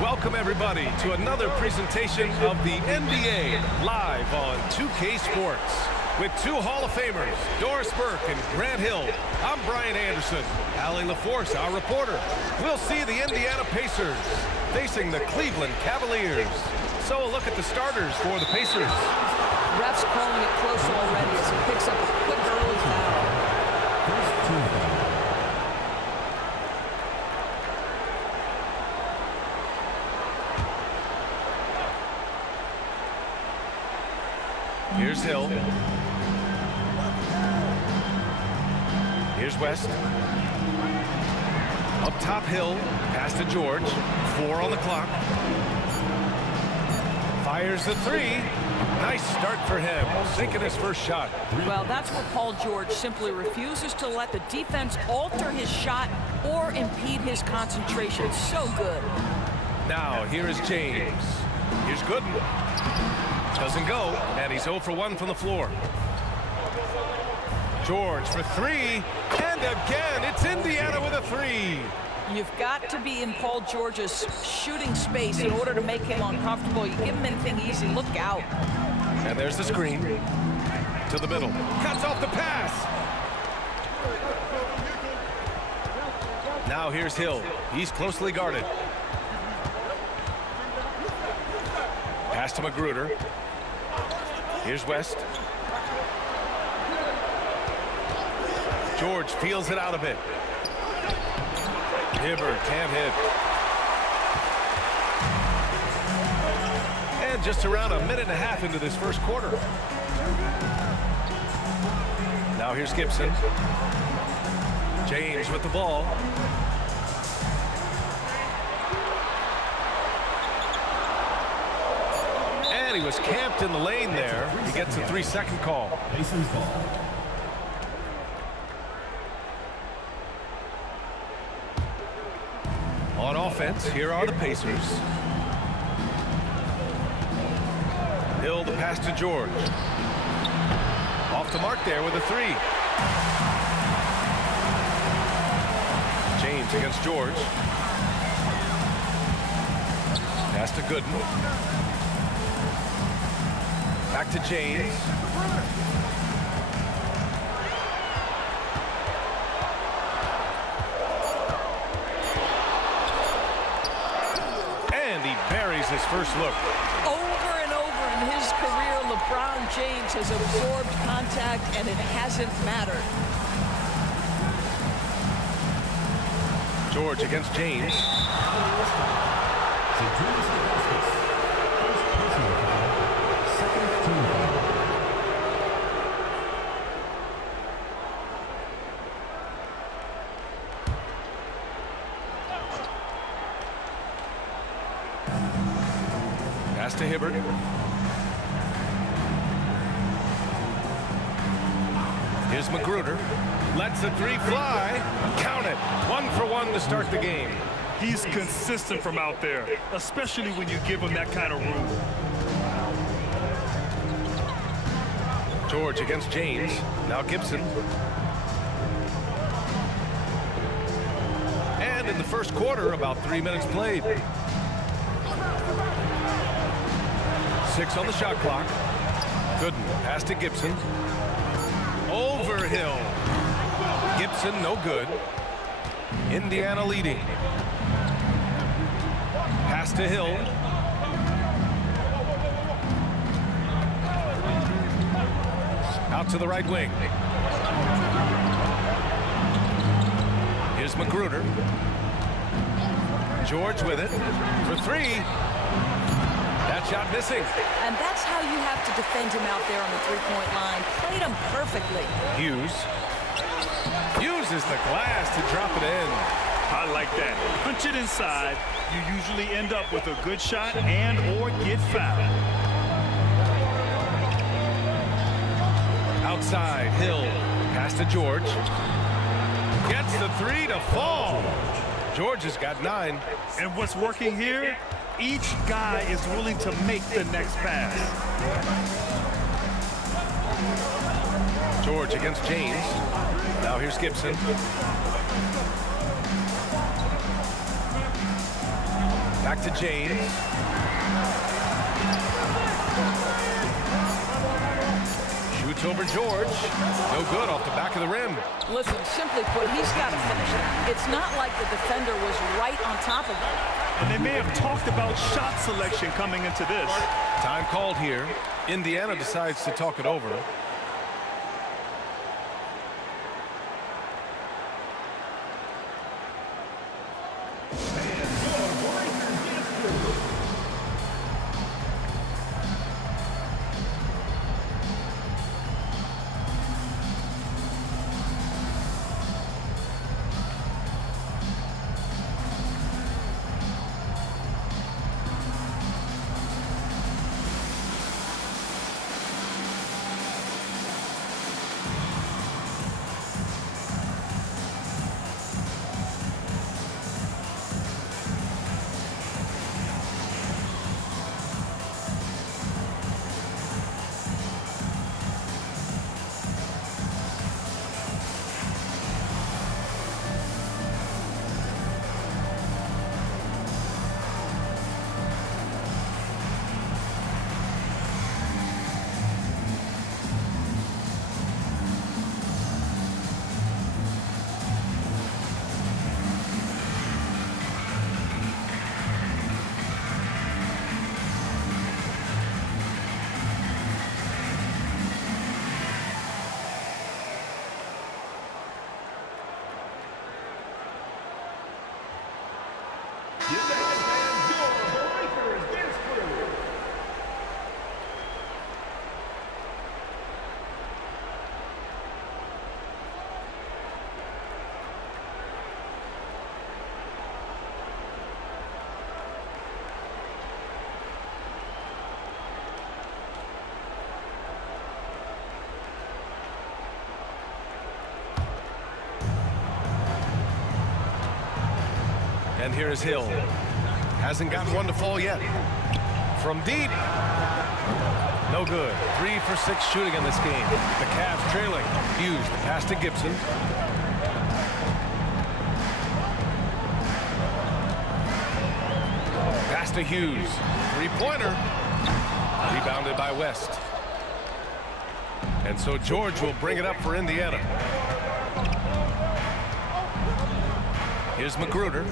Welcome, everybody, to another presentation of the NBA live on 2K Sports. With two Hall of Famers, Doris Burke and Grant Hill, I'm Brian Anderson. Allie LaForce, our reporter. We'll see the Indiana Pacers facing the Cleveland Cavaliers. So a look at the starters for the Pacers. Ref's calling it close already as he picks up a quick early foul. Here's Hill. Here's West. Up top, Hill. Pass to George. 4 on the clock. Fires the three. Nice start for him. Sinking his first shot. Well, that's where Paul George simply refuses to let the defense alter his shot or impede his concentration. So good. Now, here is James. Here's Gooden. Doesn't go, and he's 0 for 1 from the floor. George for three, and again, it's Indiana with a three. You've got to be in Paul George's shooting space in order to make him uncomfortable. You give him anything easy, look out. And there's the screen. To the middle. Cuts off the pass. Now here's Hill. He's closely guarded. Pass to Magruder. Here's West. George feels it out a bit. Hibbert can't hit. And just around a minute and a half into this first quarter. Now here's Gibson. James with the ball. And he was camped in the lane there. He gets a 3-second call. On offense, here are the Pacers. Hill the pass to George. Off the mark there with a three. James against George. Pass to Gooden. Back to James. And he buries his first look. Over and over in his career, LeBron James has absorbed contact, and it hasn't mattered. George against James. Pass to Hibbert. Here's Magruder. Lets the three fly. Count it. 1 for 1 to start the game. He's consistent from out there, especially when you give him that kind of room. George against James. Now Gibson. And in the first quarter, about 3 minutes played. 6 on the shot clock. Gooden. Pass to Gibson. Over Hill. Gibson, no good. Indiana leading. Pass to Hill. Out to the right wing. Here's Magruder. George with it for three. That shot missing. And that's how you have to defend him out there on the three-point line. Played him perfectly. Hughes uses the glass to drop it in. I like that. Punch it inside. You usually end up with a good shot and or get fouled. Outside, Hill. Pass to George. Gets the three to fall. George has got 9. And what's working here? Each guy is willing to make the next pass. George against James. Now here's Gibson. Back to James. Shoots over George. No good off the back of the rim. Listen, simply put, he's got to finish that. It's not like the defender was right on top of him. And they may have talked about shot selection coming into this. Time called here. Indiana decides to talk it over. And here's Hill. Hasn't gotten one to fall yet. From deep. No good. 3 for 6 shooting in this game. The Cavs trailing. Hughes, the pass to Gibson. Pass to Hughes. Three-pointer. Rebounded by West. And so George will bring it up for Indiana. Here's Magruder.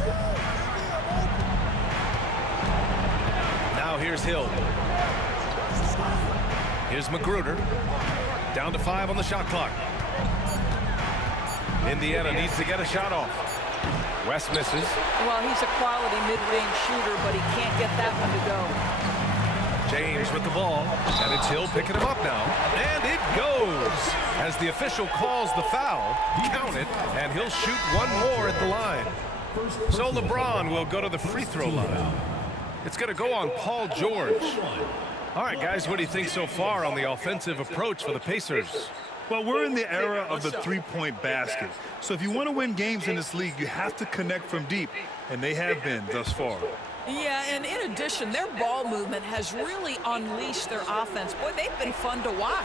Now here's Hill. Here's Magruder. Down to 5 on the shot clock. Indiana needs to get a shot off. West misses. Well, he's a quality mid-range shooter, but he can't get that one to go. James with the ball, and it's Hill picking him up now. And it goes! As the official calls the foul, count it, and he'll shoot one more at the line. So LeBron will go to the free throw line. It's going to go on Paul George. All right, guys, what do you think so far on the offensive approach for the Pacers? Well, we're in the era of the three-point basket. So if you want to win games in this league, you have to connect from deep, and they have been thus far. Yeah, and in addition, their ball movement has really unleashed their offense. Boy, they've been fun to watch.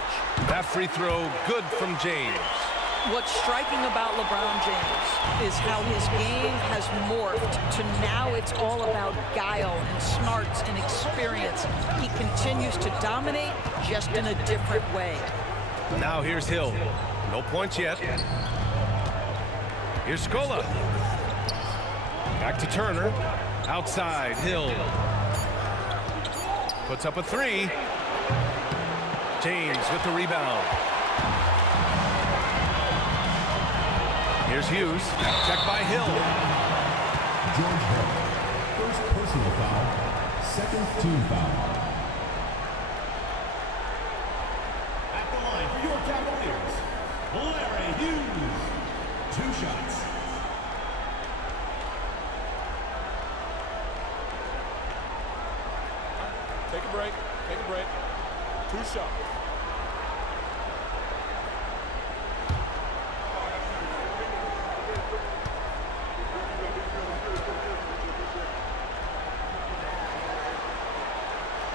That free throw, good from James. What's striking about LeBron James is how his game has morphed to now it's all about guile and smarts and experience. He continues to dominate, just in a different way. Now here's Hill. No points yet. Here's Scola. Back to Turner. Outside, Hill. Puts up a three. James with the rebound. Here's Hughes. Checked by Hill. George Hill. First personal foul. Second team foul. At the line for your Cavaliers, Larry Hughes. 2 shots. Take a break. Take a break. 2 shots.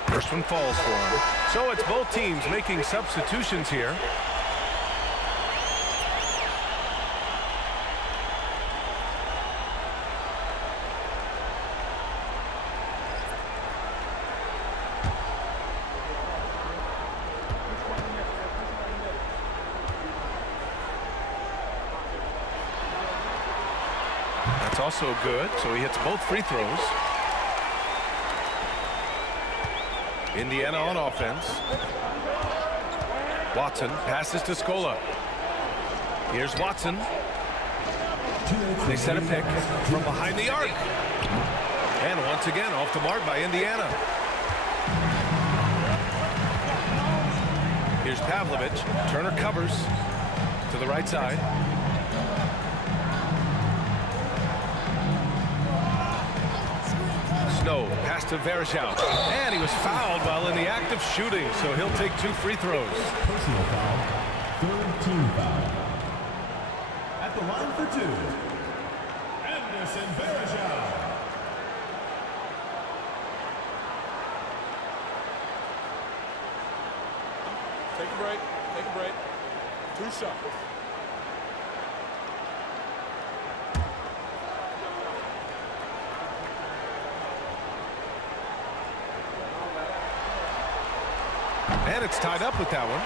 First one falls for him. So it's both teams making substitutions here. That's also good, so he hits both free throws. Indiana on offense. Watson passes to Scola. Here's Watson. They set a pick from behind the arc. And once again, off the mark by Indiana. Here's Pavlovich. Turner covers to the right side. Snow pass to Verjao. And he was fouled while in the act of shooting, so he'll take 2 free throws. Personal foul. Third team foul. At the line for 2, Anderson Verjao. Take a break. Take a break. 2 shots. And it's tied up with that one.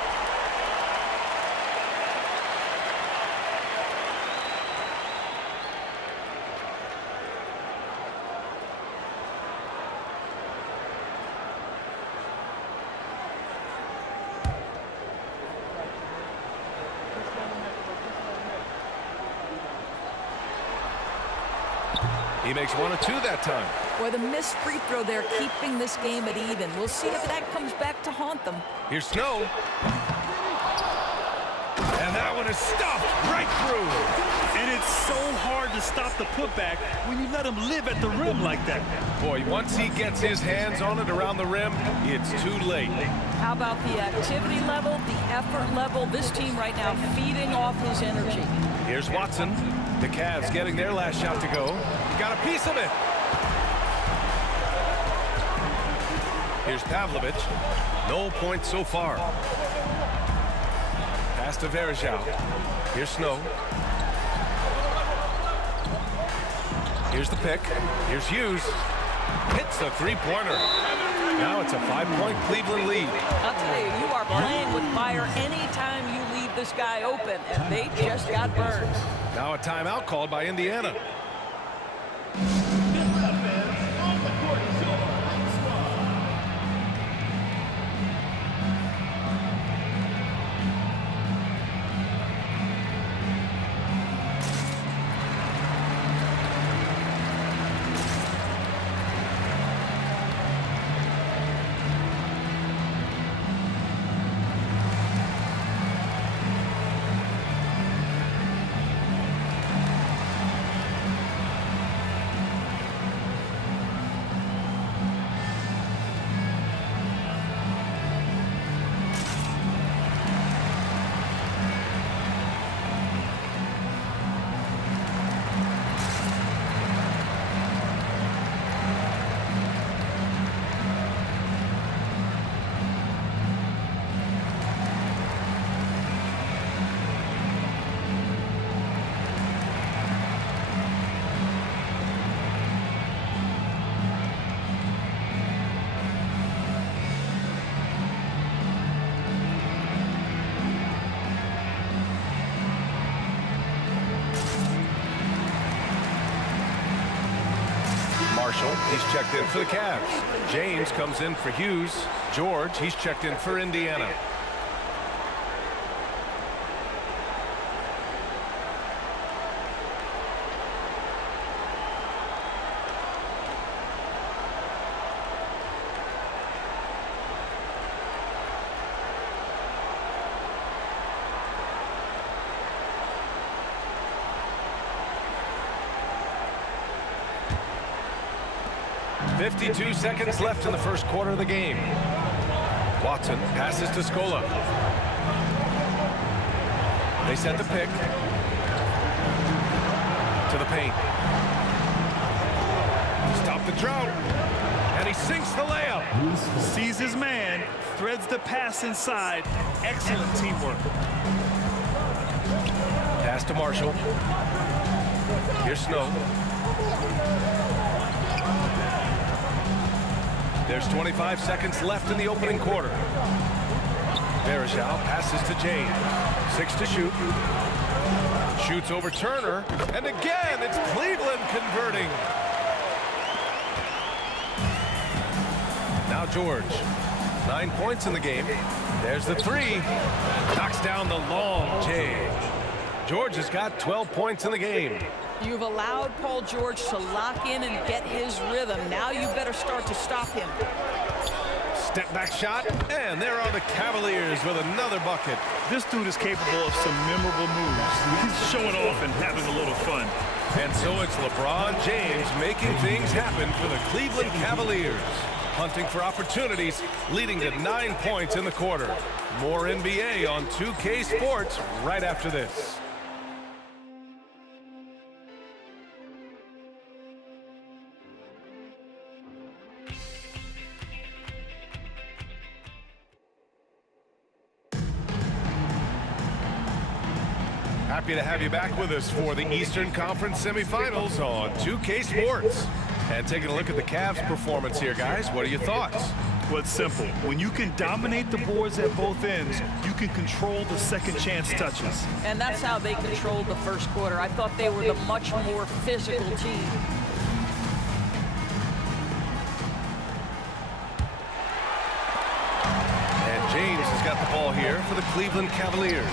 He makes 1 of 2 that time. Boy, the missed free throw there, keeping this game at even. We'll see if that comes back to haunt them. Here's Snow. And that one is stuffed right through. And it's so hard to stop the putback when you let him live at the rim like that. Boy, once he gets his hands on it around the rim, it's too late. How about the activity level, the effort level? This team right now feeding off his energy. Here's Watson. The Cavs getting their last shot to go. He got a piece of it. Here's Pavlovich. No points so far. Pass to Verjao. Here's Snow. Here's the pick. Here's Hughes. Hits the three-pointer. Now it's a 5-point Cleveland lead. I'll tell you, you are playing with fire anytime you leave this guy open, and they just got burned. Now a timeout called by Indiana. He's checked in for the Cavs. James comes in for Hughes. George, he's checked in for Indiana. .52 seconds left in the first quarter of the game. Watson passes to Scola. They set the pick. To the paint. Stop the drought. And he sinks the layup. Sees his man, threads the pass inside. Excellent teamwork. Pass to Marshall. Here's Snow. There's 25 seconds left in the opening quarter. Verjao passes to James. 6 to shoot. Shoots over Turner. And again, it's Cleveland converting. Now George. 9 points in the game. There's the three. Knocks down the long J. George has got 12 points in the game. You've allowed Paul George to lock in and get his rhythm. Now you better start to stop him. Step back shot, and there are the Cavaliers with another bucket. This dude is capable of some memorable moves. He's showing off and having a little fun. And so it's LeBron James making things happen for the Cleveland Cavaliers. Hunting for opportunities, leading to 9 points in the quarter. More NBA on 2K Sports right after this. Happy to have you back with us for the Eastern Conference semifinals on 2K Sports. And taking a look at the Cavs' performance here, guys. What are your thoughts? Well, it's simple. When you can dominate the boards at both ends, you can control the second chance touches. And that's how they controlled the first quarter. I thought they were the much more physical team. And James has got the ball here for the Cleveland Cavaliers.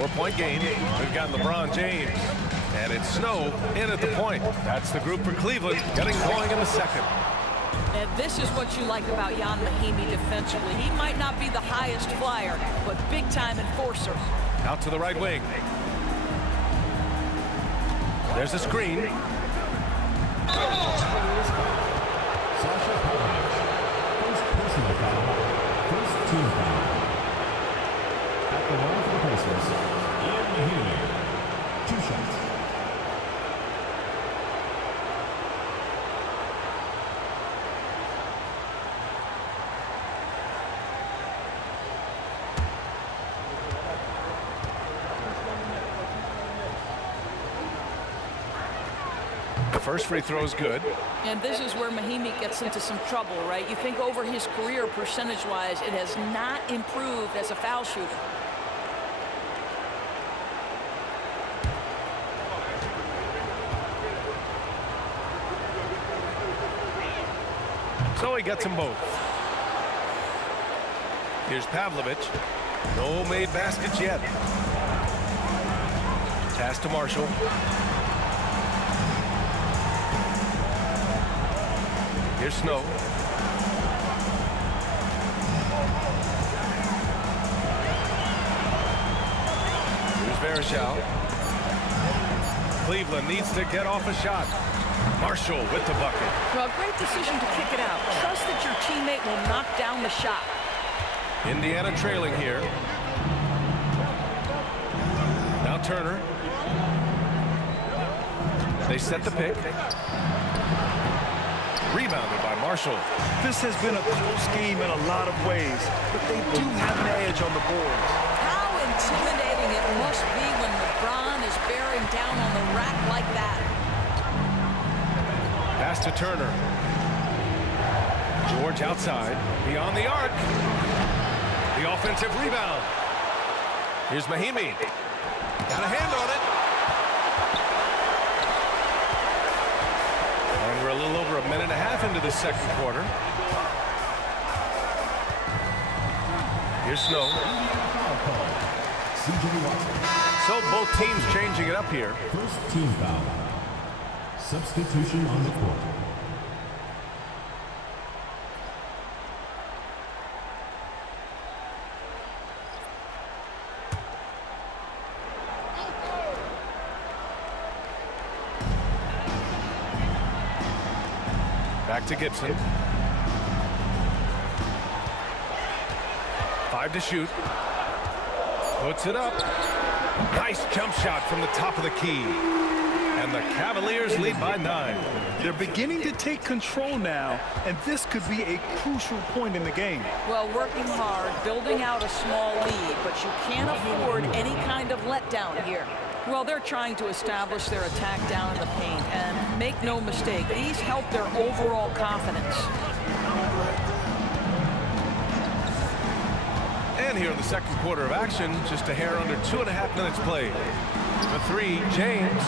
4-point game. We've got LeBron James. And it's Snow in at the point. That's the group for Cleveland getting going in the second. And this is what you like about Jan Mahimi defensively. He might not be the highest flyer, but big-time enforcer. Out to the right wing. There's a screen. First personal foul. First team foul. At the line for the Pacers, Jan Mahimi. 2 shots. First free throw is good. And this is where Mahimi gets into some trouble, right? You think over his career, percentage-wise, it has not improved as a foul shooter. So he gets them both. Here's Pavlovich. No made baskets yet. Pass to Marshall. Here's Snow. Here's Varejao. Cleveland needs to get off a shot. Marshall with the bucket. Well, great decision to kick it out. Trust that your teammate will knock down the shot. Indiana trailing here. Now Turner. They set the pick. Rebounded by Marshall. This has been a close game in a lot of ways, but they do have an edge on the boards. How intimidating it must be when LeBron is bearing down on the rack like that. Pass to Turner. George outside. Beyond the arc. The offensive rebound. Here's Mahimi. Got a hand on it. And we're a little over a minute and a half into the second quarter. Here's Snow. So both teams changing it up here. First team foul. Substitution on the court. Back to Gibson. 5 to shoot. Puts it up. Nice jump shot from the top of the key. And the Cavaliers lead by 9. They're beginning to take control now, and this could be a crucial point in the game. Well, working hard, building out a small lead, but you can't afford any kind of letdown here. Well, they're trying to establish their attack down in the paint, and make no mistake, these help their overall confidence. And here in the second quarter of action, just a hair under 2.5 minutes played. The three, James.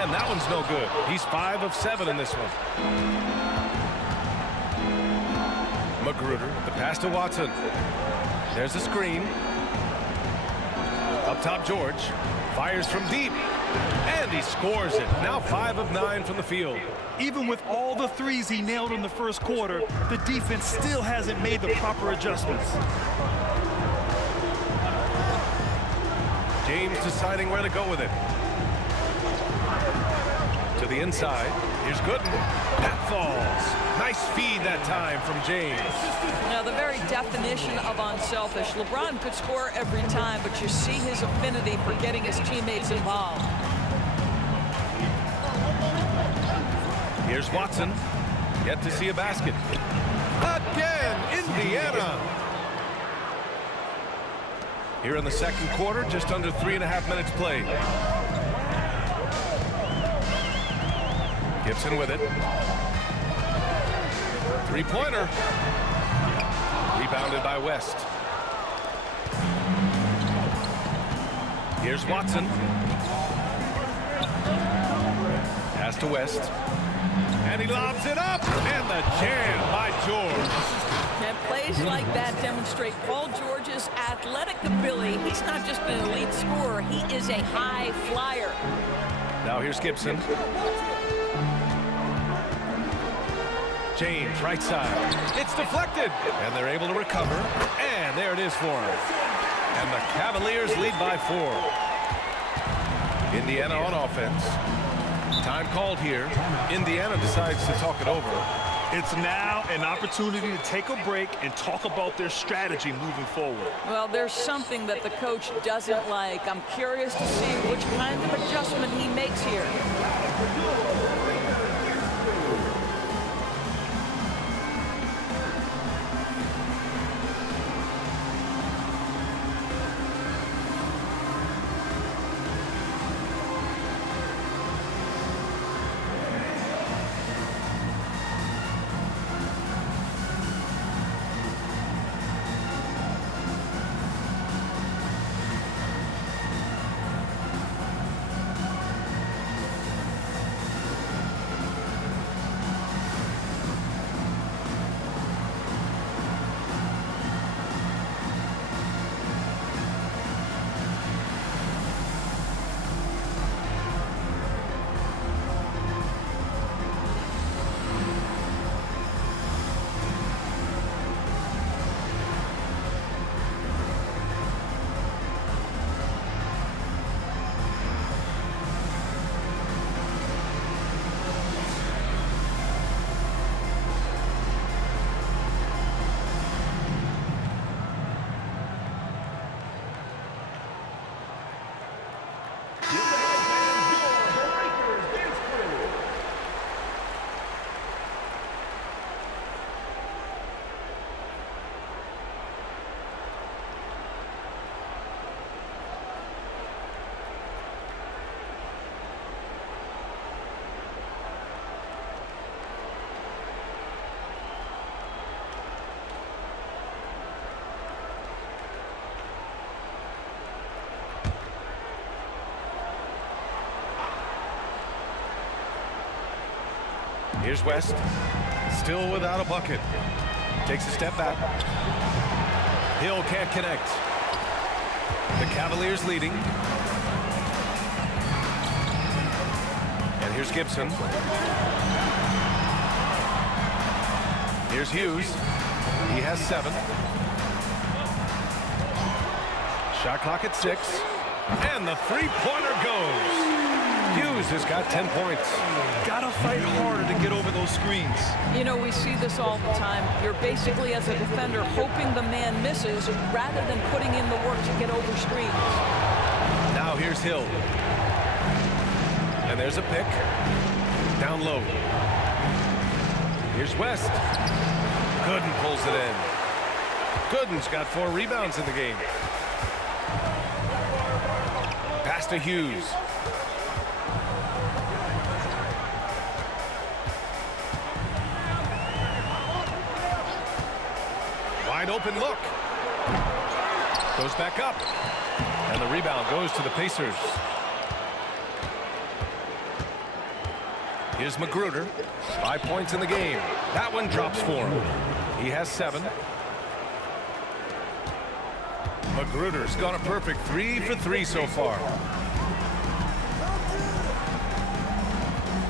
And that one's no good. He's 5 of 7 in this one. Magruder, the pass to Watson. There's a screen. Up top, George. Fires from deep. And he scores it. Now 5 of 9 from the field. Even with all the threes he nailed in the first quarter, the defense still hasn't made the proper adjustments. James deciding where to go with it. To the inside. Here's Gooden. That falls. Nice feed that time from James. Now, the very definition of unselfish. LeBron could score every time, but you see his affinity for getting his teammates involved. Here's Watson. Yet to see a basket. Again, Indiana. Here in the second quarter, just under 3.5 minutes played. Gibson with it. Three-pointer. Rebounded by West. Here's Watson. Pass to West. And he lobs it up. And the jam by George. And plays like that demonstrate Paul George's athletic ability. He's not just an elite scorer. He is a high flyer. Now here's Gibson. James, right side. It's deflected. And they're able to recover. And there it is for him. And the Cavaliers lead by 4. Indiana on offense. Time called here. Indiana decides to talk it over. It's now an opportunity to take a break and talk about their strategy moving forward. Well, there's something that the coach doesn't like. I'm curious to see which kind of adjustment he makes here. Here's West. Still without a bucket. Takes a step back. Hill can't connect. The Cavaliers leading. And here's Gibson. Here's Hughes. He has 7. Shot clock at 6. And the three-pointer goes. Hughes has got 10 points. Gotta fight harder to get over those screens. You know, we see this all the time. You're basically, as a defender, hoping the man misses rather than putting in the work to get over screens. Now here's Hill. And there's a pick. Down low. Here's West. Gooden pulls it in. Gooden's got 4 rebounds in the game. Pass to Hughes. Wide open look. Goes back up. And the rebound goes to the Pacers. Here's Magruder. 5 points in the game. That one drops for him. He has 7. Magruder's got a perfect 3 for 3 so far.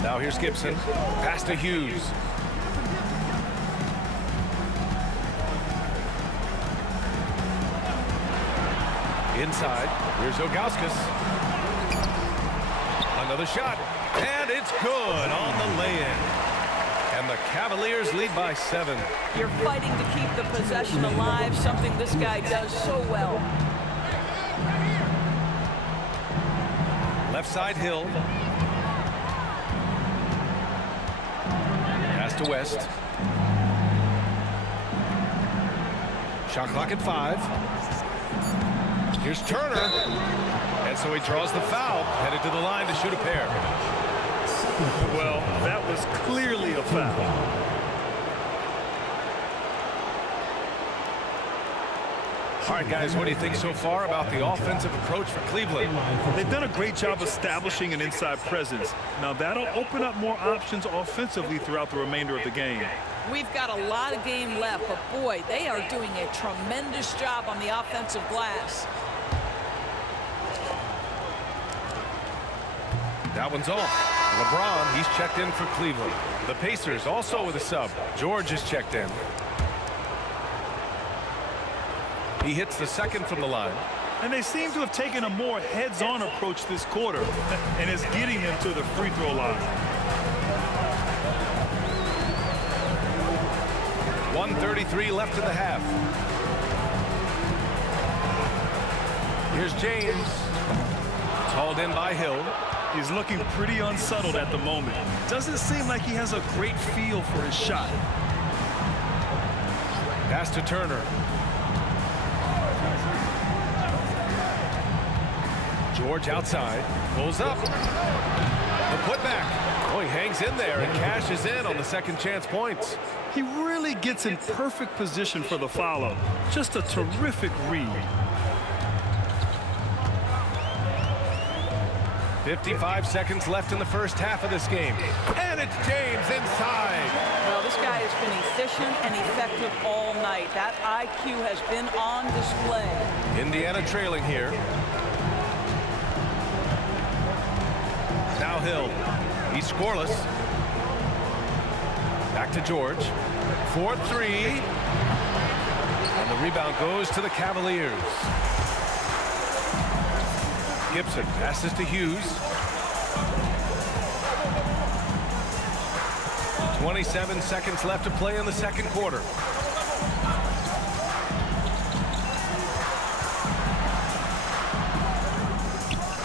Now here's Gibson. Pass to Hughes. Inside. Here's Ilgauskas. Another shot. And it's good on the lay-in. And the Cavaliers lead by 7. You're fighting to keep the possession alive, something this guy does so well. Left side, Hill. Pass to West. Shot clock at 5. Here's Turner. And so he draws the foul, headed to the line to shoot a pair. Well, that was clearly a foul. All right, guys, what do you think so far about the offensive approach for Cleveland? They've done a great job establishing an inside presence. Now, that'll open up more options offensively throughout the remainder of the game. We've got a lot of game left, but boy, they are doing a tremendous job on the offensive glass. That one's off. LeBron, he's checked in for Cleveland. The Pacers also with a sub. George is checked in. He hits the second from the line. And they seem to have taken a more heads-on approach this quarter, and it's getting them to the free throw line. 1:33 left in the half. Here's James. It's hauled in by Hill. He's looking pretty unsettled at the moment. Doesn't seem like he has a great feel for his shot. Pass to Turner. George outside. Pulls up. The putback. Oh, he hangs in there and cashes in on the second chance points. He really gets in perfect position for the follow. Just a terrific read. 55 seconds left in the first half of this game. And it's James inside. Well, this guy has been efficient and effective all night. That IQ has been on display. Indiana trailing here. Now Hill. He's scoreless. Back to George. 4-3. And the rebound goes to the Cavaliers. Gibson passes to Hughes. 27 seconds left to play in the second quarter.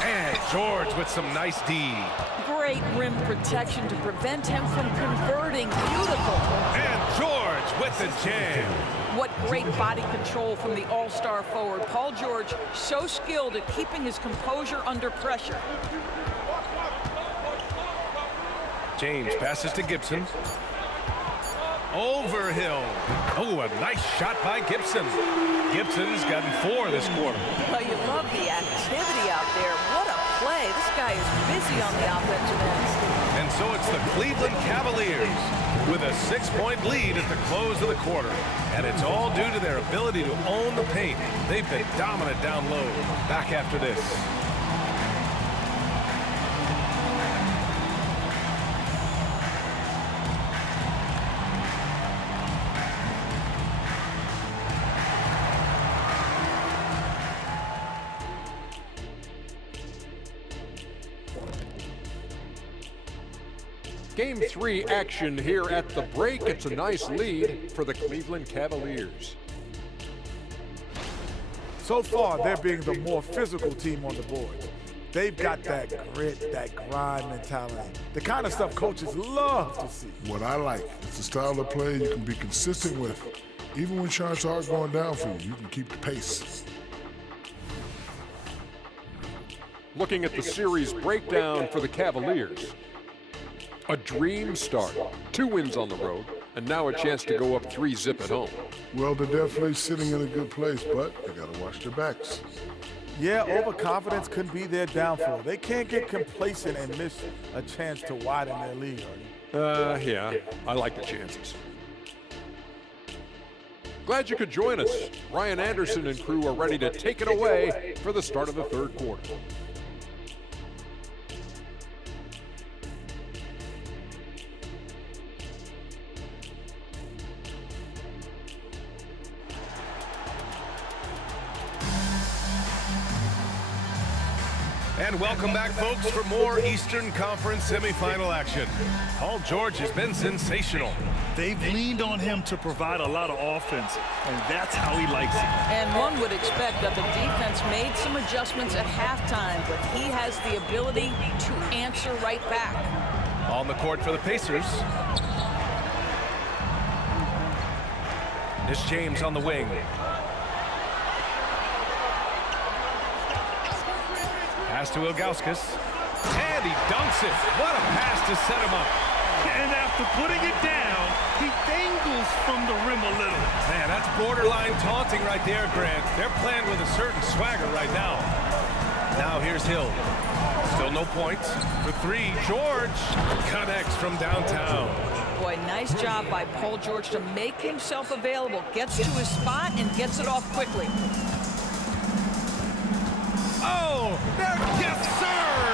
And George with some nice D. Great rim protection to prevent him from converting. Beautiful. And George with the jam. What great body control from the all-star forward. Paul George, so skilled at keeping his composure under pressure. James passes to Gibson. Over Hill. Oh, a nice shot by Gibson. Gibson's gotten 4 this quarter. Well, you love the activity out there. What a play. This guy is busy on the offensive end. And so it's the Cleveland Cavaliers with a 6-point lead at the close of the quarter. And it's all due to their ability to own the paint. They've been dominant down low. Back after this. Game 3 action here at the break. It's a nice lead for the Cleveland Cavaliers. So far, they're being the more physical team on the board. They've got that grit, that grind mentality, the kind of stuff coaches love to see. What I like is the style of play you can be consistent with. Even when shots are going down for you, you can keep the pace. Looking at the series breakdown for the Cavaliers. A dream start. 2 wins on the road, and now a chance to go up 3-zip at home. Well, they're definitely sitting in a good place, but they got to watch their backs. Yeah, overconfidence could be their downfall. They can't get complacent and miss a chance to widen their lead, Artie. Yeah, I like the chances. Glad you could join us. Ryan Anderson and crew are ready to take it away for the start of the third quarter. And welcome back, folks, for more Eastern Conference semifinal action. Paul George has been sensational. They've leaned on him to provide a lot of offense, and that's how he likes it. And one would expect that the defense made some adjustments at halftime, but he has the ability to answer right back. On the court for the Pacers. It's James on the wing. Pass to Ilgauskas, and he dunks it. What a pass to set him up. And after putting it down, he dangles from the rim a little. Man, that's borderline taunting right there, Grant. They're playing with a certain swagger right now. Now here's Hill. Still no points. For three, George connects from downtown. Boy, nice job by Paul George to make himself available. Gets to his spot and gets it off quickly. Oh, there, yes, sir,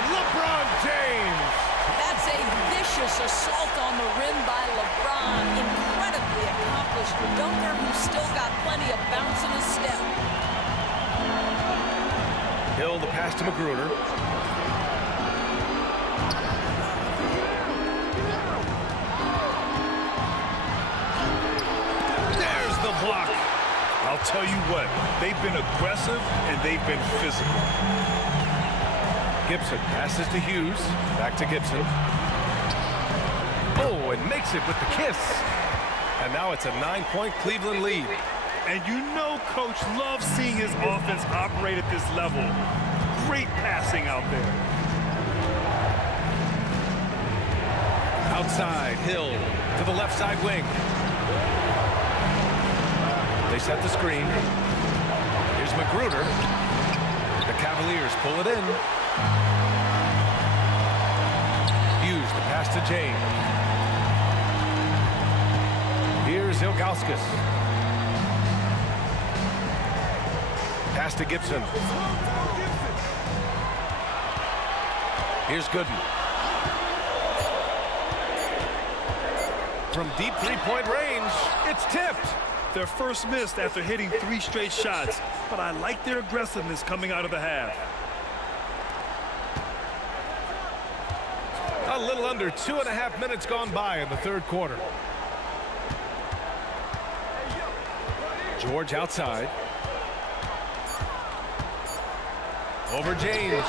LeBron James. That's a vicious assault on the rim by LeBron. Incredibly accomplished dunker who's still got plenty of bounce in his step. Hill, the pass to Magruder. There's the block. I'll tell you what, they've been aggressive and they've been physical. Gibson passes to Hughes. Back to Gibson. Oh, and makes it with the kiss. And now it's a 9-point Cleveland lead. And you know Coach loves seeing his offense operate at this level. Great passing out there. Outside, Hill to the left side wing. They set the screen. Here's Magruder. The Cavaliers pull it in. Hughes, the pass to James. Here's Ilgauskas. Pass to Gibson. Here's Gooden. From deep three-point range, it's tipped. Their first miss after hitting 3 straight shots, but I like their aggressiveness coming out of the half. A little under 2.5 minutes gone by in the third quarter. George outside. Over James.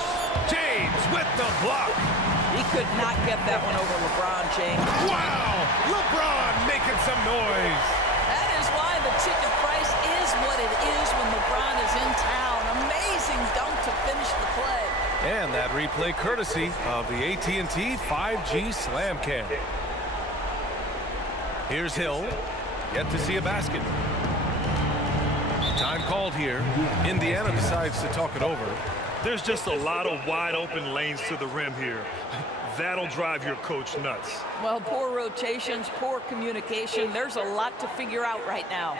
James with the block. He could not get that one over LeBron James. Wow! LeBron making some noise. That is why the ticket price is what it is when LeBron is in town. Amazing dunk to finish the play. And that replay courtesy of the AT&T 5G Slam Cam. Here's Hill. Yet to see a basket. Time called here. Indiana decides to talk it over. There's just a lot of wide open lanes to the rim here. That'll drive your coach nuts. Well, poor rotations, poor communication. There's a lot to figure out right now.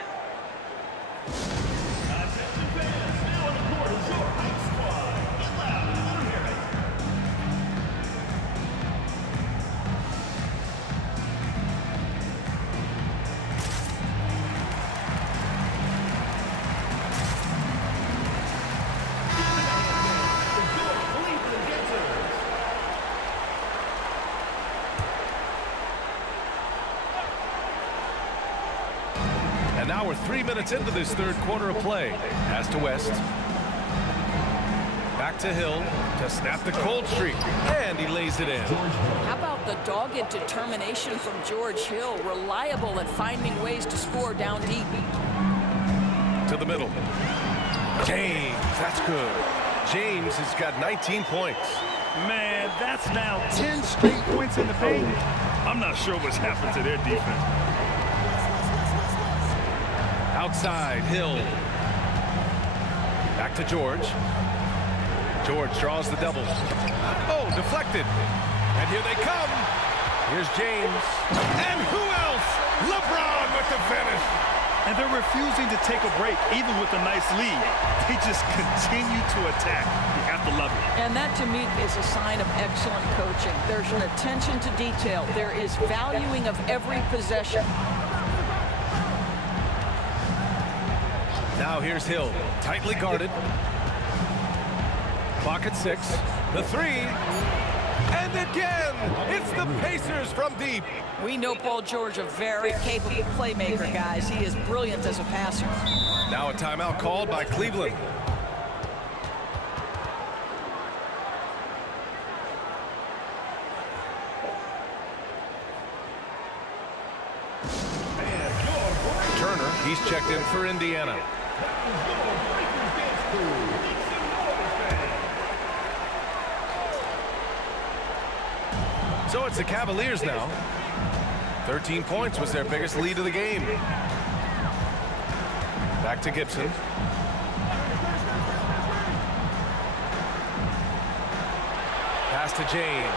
And now we're 3 minutes into this third quarter of play. Pass to West. Back to Hill to snap the cold streak. And he lays it in. How about the dogged determination from George Hill? Reliable at finding ways to score down deep. To the middle. James, that's good. James has got 19 points. Man, that's now 10 straight points in the paint. I'm not sure what's happened to their defense. Outside, Hill. Back to George. George draws the double. Oh, deflected. And here they come. Here's James. And who else? LeBron with the finish. And they're refusing to take a break, even with a nice lead. They just continue to attack. You have to love it. And that, to me, is a sign of excellent coaching. There's an attention to detail. There is valuing of every possession. Now here's Hill, tightly guarded. Clock at 6. The three. And again, it's the Pacers from deep. We know Paul George, a very capable playmaker, guys. He is brilliant as a passer. Now a timeout called by Cleveland. Turner, he's checked in for Indiana. So it's the Cavaliers now. 13 points was their biggest lead of the game. Back to Gibson. Pass to James.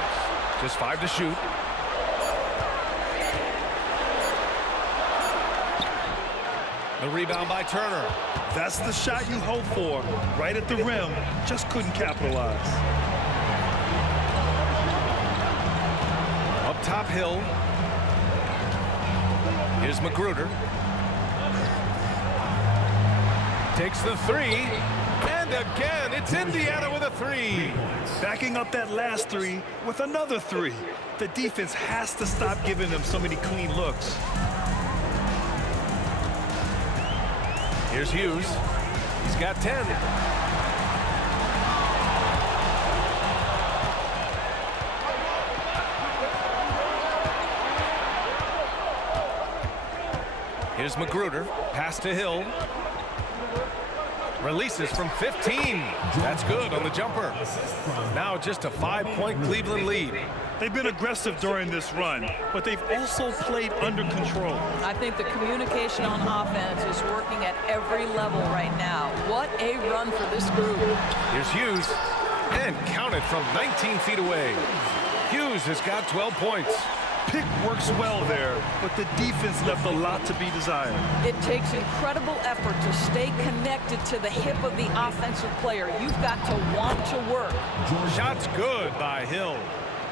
Just 5 to shoot. The rebound by Turner. That's the shot you hope for. Right at the rim. Just couldn't capitalize. Up top, Hill. Here's Magruder. Takes the three. And again, it's Indiana with a three. Backing up that last three with another three. The defense has to stop giving them so many clean looks. Here's Hughes. He's got 10. Here's Magruder. Pass to Hill. Releases from 15. That's good on the jumper. Now just a 5-point Cleveland lead. They've been aggressive during this run, but they've also played under control. I think the communication on offense is working at every level right now. What a run for this group. Here's Hughes. And counted from 19 feet away. Hughes has got 12 points. Pick works well there, but the defense left a lot to be desired. It takes incredible effort to stay connected to the hip of the offensive player. You've got to want to work. Shot's good by Hill.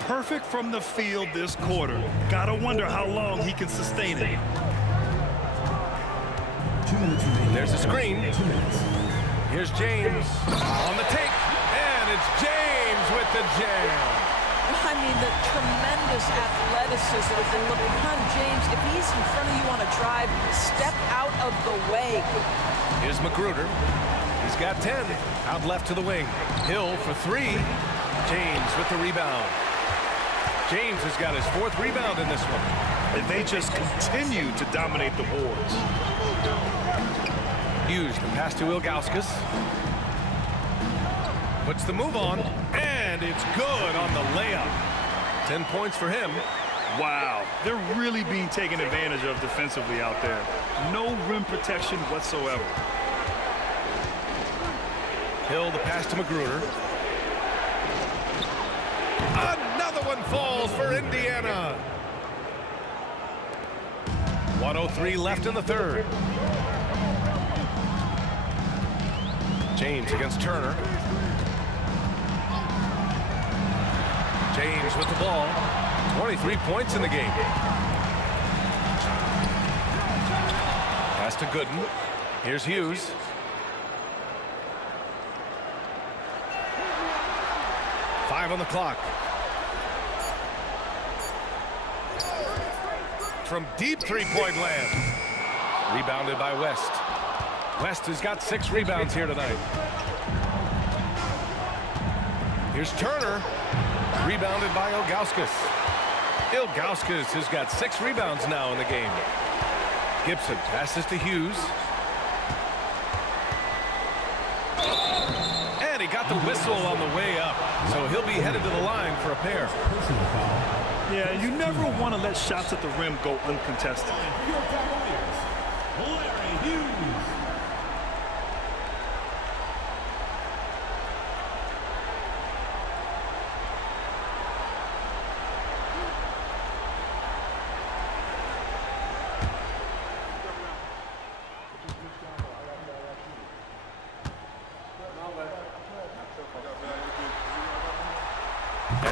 Perfect from the field this quarter. Gotta wonder how long he can sustain it. 2 minutes remaining. There's a screen. 2 minutes. Here's James on the take. And it's James with the jam. I mean, the tremendous athleticism. And LeBron James, if he's in front of you on a drive, step out of the way. Here's Magruder. He's got 10. Out left to the wing. Hill for 3. James with the rebound. James has got his 4th rebound in this one. And they just continue to dominate the boards. Hughes, the pass to Ilgauskas. Puts the move on, and it's good on the layup. 10 points for him. Wow, they're really being taken advantage of defensively out there. No rim protection whatsoever. Hill, the pass to Magruder. Another one falls for Indiana. 1:03 left in the third. James against Turner. James with the ball. 23 points in the game. Pass to Gooden. Here's Hughes. Five on the clock. From deep three-point land. Rebounded by West. West has got 6 rebounds here tonight. Here's Turner. Rebounded by Ilgauskas. Ilgauskas has got 6 rebounds now in the game. Gibson passes to Hughes. And he got the whistle on the way up. So he'll be headed to the line for a pair. Yeah, you never want to let shots at the rim go uncontested. For your Cavaliers, Larry Hughes.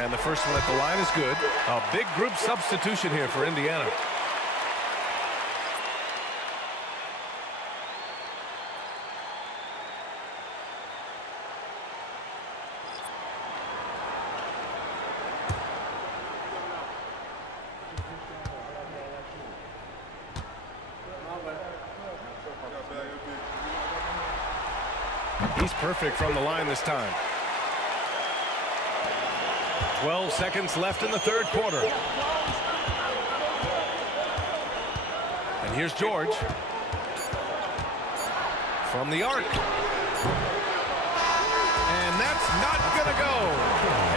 And the first one at the line is good. A big group substitution here for Indiana. He's perfect from the line this time. 12 seconds left in the third quarter. And here's George. From the arc. And that's not going to go.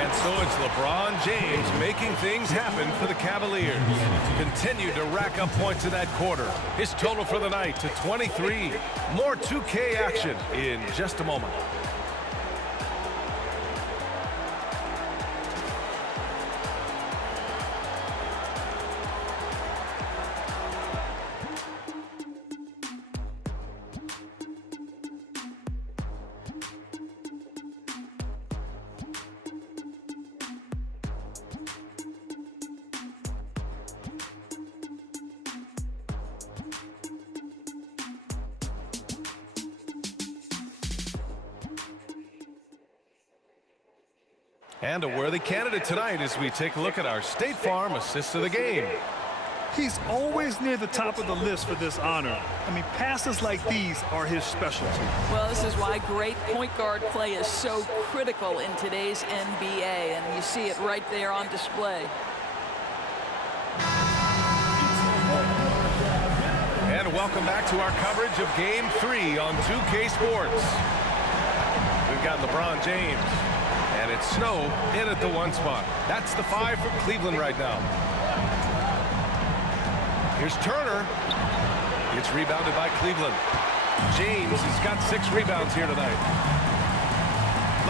And so it's LeBron James making things happen for the Cavaliers. Continued to rack up points in that quarter. His total for the night to 23. More 2K action in just a moment. And a worthy candidate tonight as we take a look at our State Farm Assist of the Game. He's always near the top of the list for this honor. I mean, passes like these are his specialty. Well, this is why great point guard play is so critical in today's NBA, and you see it right there on display. And welcome back to our coverage of Game 3 on 2K Sports. We've got LeBron James. And it's Snow in at the 1 spot. That's the 5 for Cleveland right now. Here's Turner. It's rebounded by Cleveland. James has got 6 rebounds here tonight.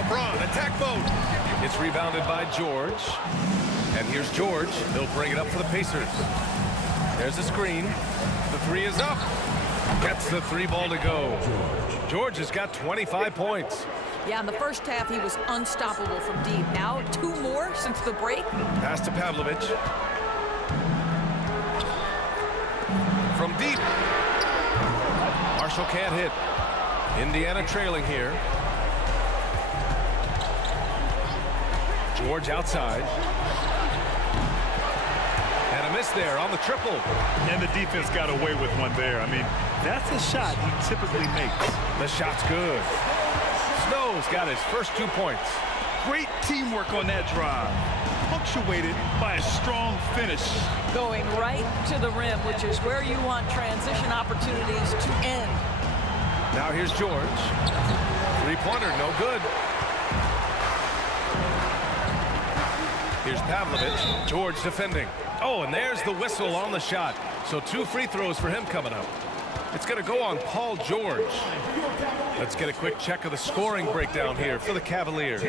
LeBron, attack mode. It's rebounded by George. And here's George. He'll bring it up for the Pacers. There's a screen. The 3 is up. Gets the 3 ball to go. George has got 25 points. Yeah, in the first half, he was unstoppable from deep. Now, 2 more since the break. Pass to Pavlovich. From deep. Marshall can't hit. Indiana trailing here. George outside. And a miss there on the triple. And the defense got away with one there. I mean, that's a shot he typically makes. The shot's good. Snow's got his first 2 points. Great teamwork on that drive. Punctuated by a strong finish. Going right to the rim, which is where you want transition opportunities to end. Now here's George. 3-pointer, no good. Here's Pavlovich. George defending. Oh, and there's the whistle on the shot. So 2 free throws for him coming up. It's going to go on Paul George. Let's get a quick check of the scoring breakdown here for the Cavaliers.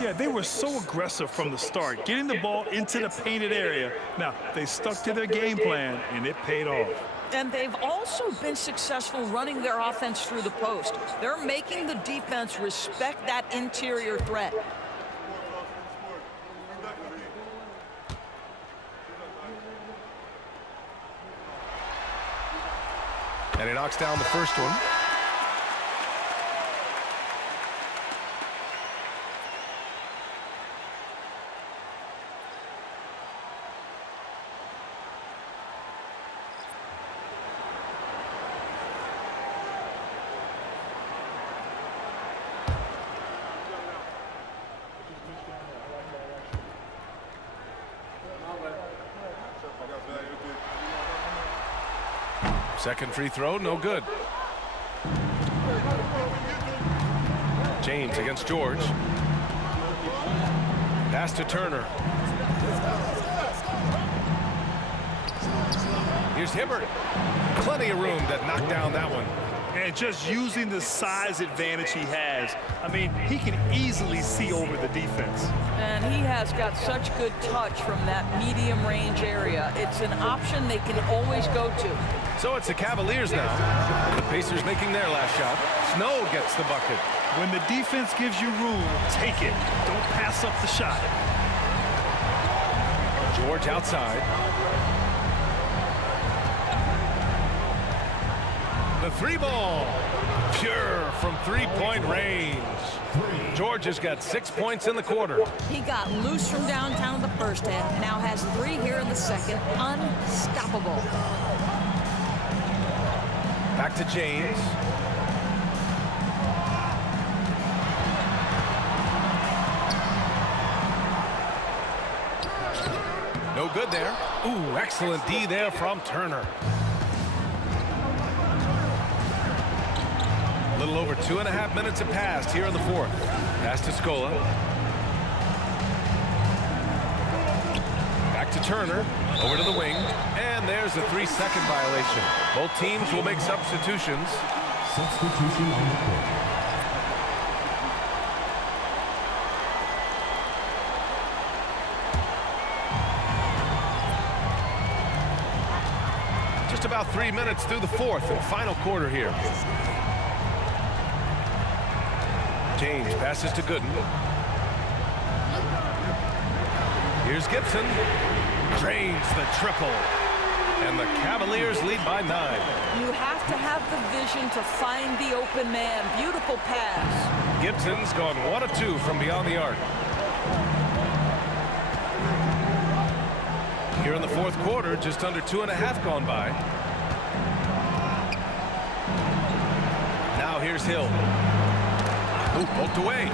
Yeah, they were so aggressive from the start, getting the ball into the painted area. Now, they stuck to their game plan, and it paid off. And they've also been successful running their offense through the post. They're making the defense respect that interior threat. And he knocks down the first one. Second free throw, no good. James against George. Pass to Turner. Here's Hibbert. Plenty of room to knock down that one. And just using the size advantage he has, I mean, he can easily see over the defense. And he has got such good touch from that medium range area. It's an option they can always go to. So it's the Cavaliers now. The Pacers making their last shot. Snow gets the bucket. When the defense gives you room, take it. Don't pass up the shot. George outside. The three ball. Pure from three-point range. George has got 6 points in the quarter. He got loose from downtown in the first half, now has 3 here in the second. Unstoppable. Back to James. No good there. Ooh, excellent D there from Turner. A little over 2.5 minutes have passed here in the fourth. Pass to Scola. Back to Turner. Over to the wing. And there's a 3-second violation. Both teams will make substitutions. Substitution on the court. Just about 3 minutes through the fourth and final quarter here. James passes to Gooden. Here's Gibson. Drains the triple. And the Cavaliers lead by 9. You have to have the vision to find the open man. Beautiful pass. Gibson's gone 1 of 2 from beyond the arc. Here in the fourth quarter, just under 2.5 gone by. Now here's Hill. Ooh, poked away.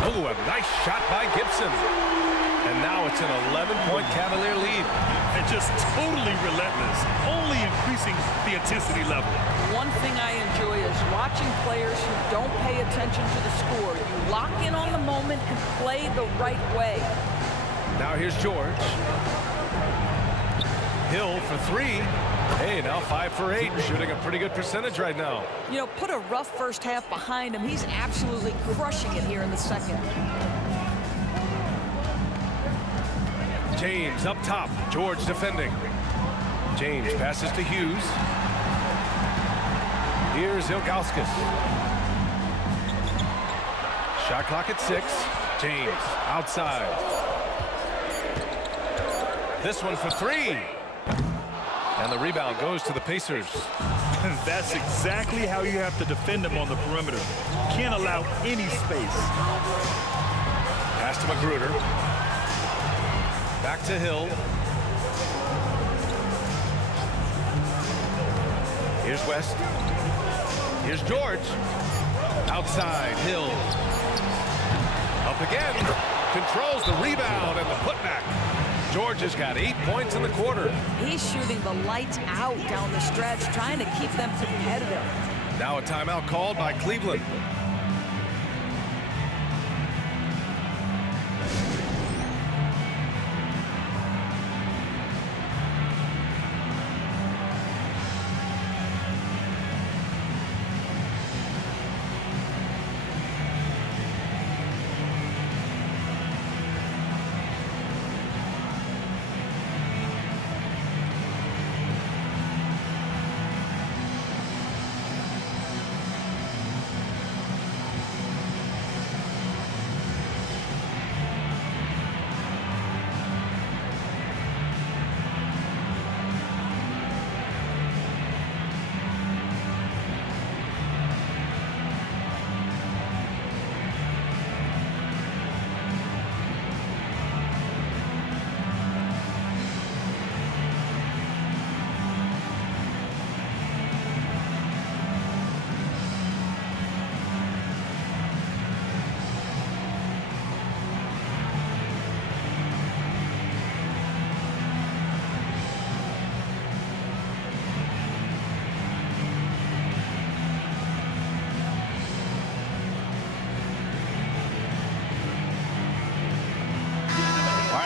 Oh, a nice shot by Gibson. And now it's an 11-point Cavalier lead. And just totally relentless, only increasing the intensity level. One thing I enjoy is watching players who don't pay attention to the score. You lock in on the moment and play the right way. Now here's George. Hill for 3. Hey, now 5 for 8. Shooting a pretty good percentage right now. You know, put a rough first half behind him. He's absolutely crushing it here in the second. James up top. George defending. James passes to Hughes. Here's Ilgauskas. Shot clock at 6. James outside. This one for 3. And the rebound goes to the Pacers. That's exactly how you have to defend them on the perimeter. Can't allow any space. Pass to Magruder. Back to Hill. Here's West. Here's George. Outside, Hill. Up again. Controls the rebound and the putback. George has got 8 points in the quarter. He's shooting the lights out down the stretch, trying to keep them competitive. Now a timeout called by Cleveland.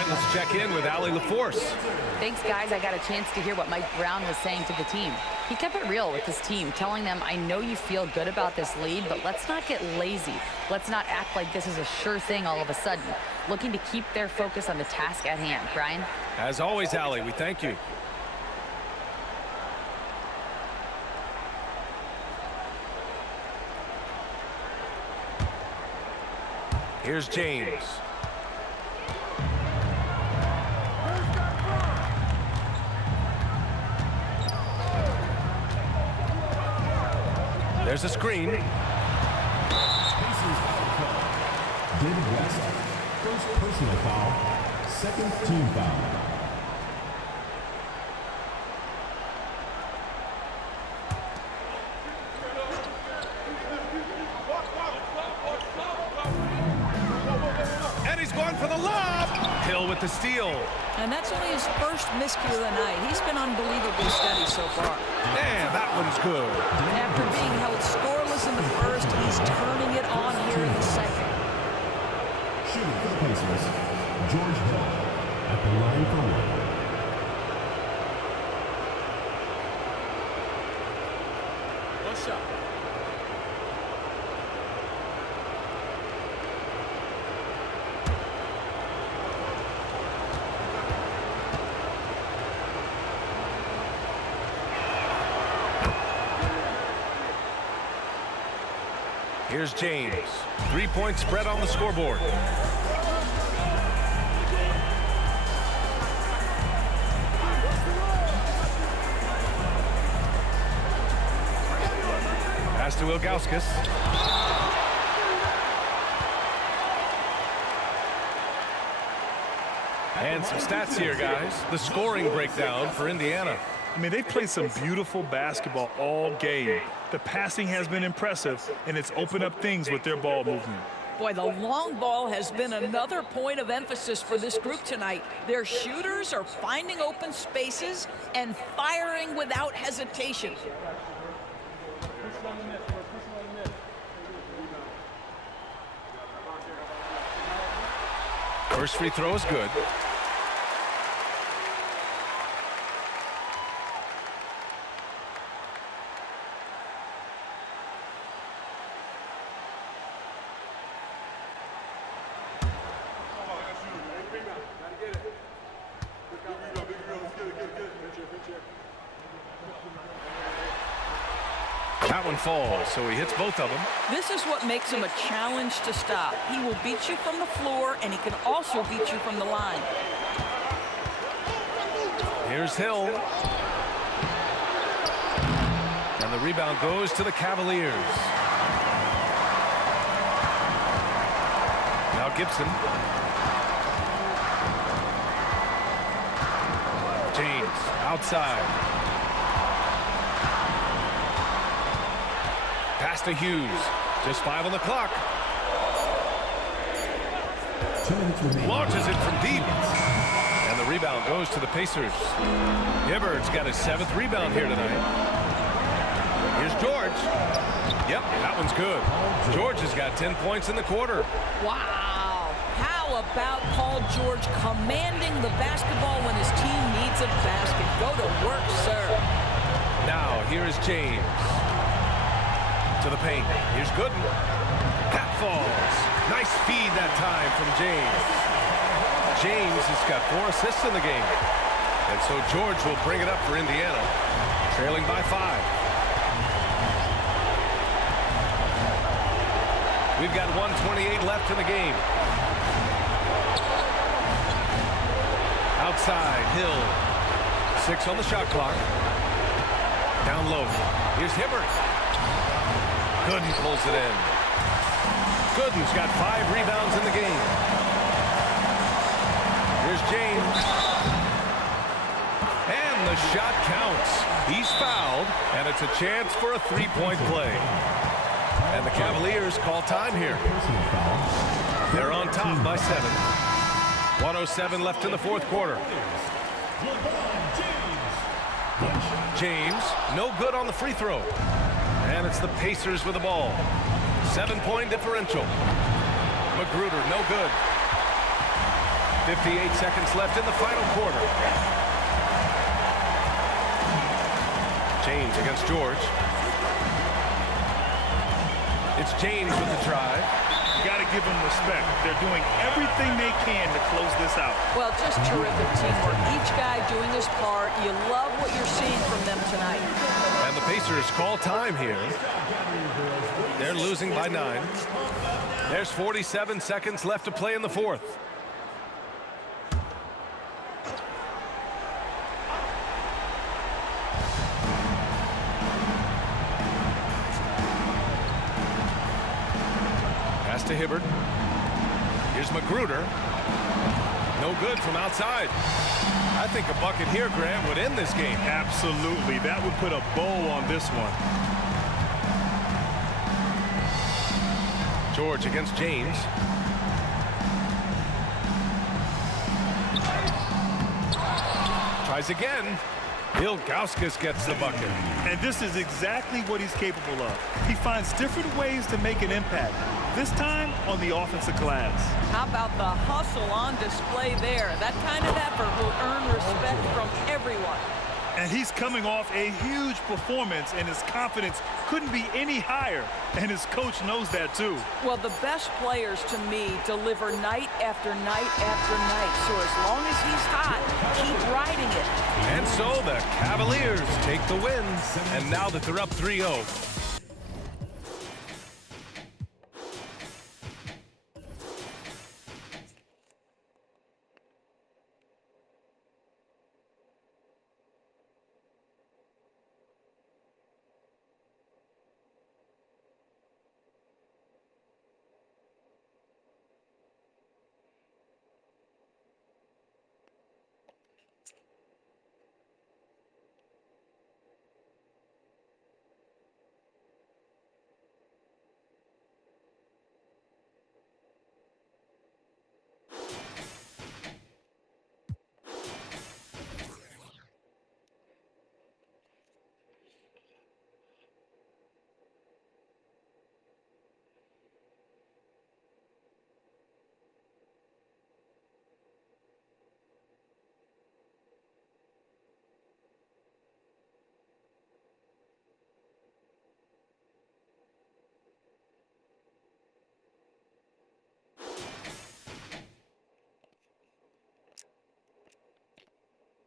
Let's check in with Allie LaForce. Thanks, guys. I got a chance to hear what Mike Brown was saying to the team. He kept it real with his team, telling them, I know you feel good about this lead, but let's not get lazy. Let's not act like this is a sure thing all of a sudden. Looking to keep their focus on the task at hand. Brian? As always, Allie, we thank you. Here's James. There's a screen. David West, first personal foul, second team foul. And he's going for the lob. Hill with the steal. And that's only his first miscue of the night. He's been unbelievably steady so far. And that one's good. After being held scoreless in the first, he's turning it on here in the second. Shooting for the Pacers, George Hill at the line for one. What's up? Here's James. 3-point spread on the scoreboard. Pass to Ilgauskas. And some stats here, guys. The scoring breakdown for Indiana. I mean, they played some beautiful basketball all game. The passing has been impressive, and it's opened up things with their ball movement. Boy, the long ball has been another point of emphasis for this group tonight. Their shooters are finding open spaces and firing without hesitation. First free throw is good. That one falls, so he hits both of them. This is what makes him a challenge to stop. He will beat you from the floor, and he can also beat you from the line. Here's Hill. And the rebound goes to the Cavaliers. Now Gibson. James outside. Pass to Hughes. Just 5 on the clock. Launches it from deep. And the rebound goes to the Pacers. Hibbard's got his 7th rebound here tonight. Here's George. Yep, that one's good. George has got 10 points in the quarter. Wow. How about Paul George commanding the basketball when his team needs a basket? Go to work, sir. Now, here is James. To the paint. Here's Gooden. That falls. Nice feed that time from James. James has got 4 assists in the game. And so George will bring it up for Indiana, trailing by 5. We've got 1:28 left in the game. Outside, Hill. 6 on the shot clock. Down low. Here's Hibbert. Gooden pulls it in. Gooden's got 5 rebounds in the game. Here's James. And the shot counts. He's fouled, and it's a chance for a 3-point play. And the Cavaliers call time here. They're on top by 7. 1:07 left in the 4th quarter. James, no good on the free throw. And it's the Pacers with the ball. 7-point differential. Magruder, no good. 58 seconds left in the final quarter. James against George. It's James with the drive. You got to give them respect. They're doing everything they can to close this out. Well, just terrific teamwork. Each guy doing his part. You love what you're seeing from them tonight. And the Pacers call time here. They're losing by 9. There's 47 seconds left to play in the fourth. Pass to Hibbert. Here's Magruder. No good from outside. I think a bucket here, Grant, would end this game. Absolutely. That would put a bow on this one. George against James. Tries again. Ilgauskas gets the bucket. And this is exactly what he's capable of. He finds different ways to make an impact. This time on the offensive glass. How about the hustle on display there? That kind of effort will earn respect from everyone. And he's coming off a huge performance, and his confidence couldn't be any higher. And his coach knows that too. Well, the best players to me deliver night after night after night. So as long as he's hot, keep riding it. And so the Cavaliers take the win. And now that they're up 3-0,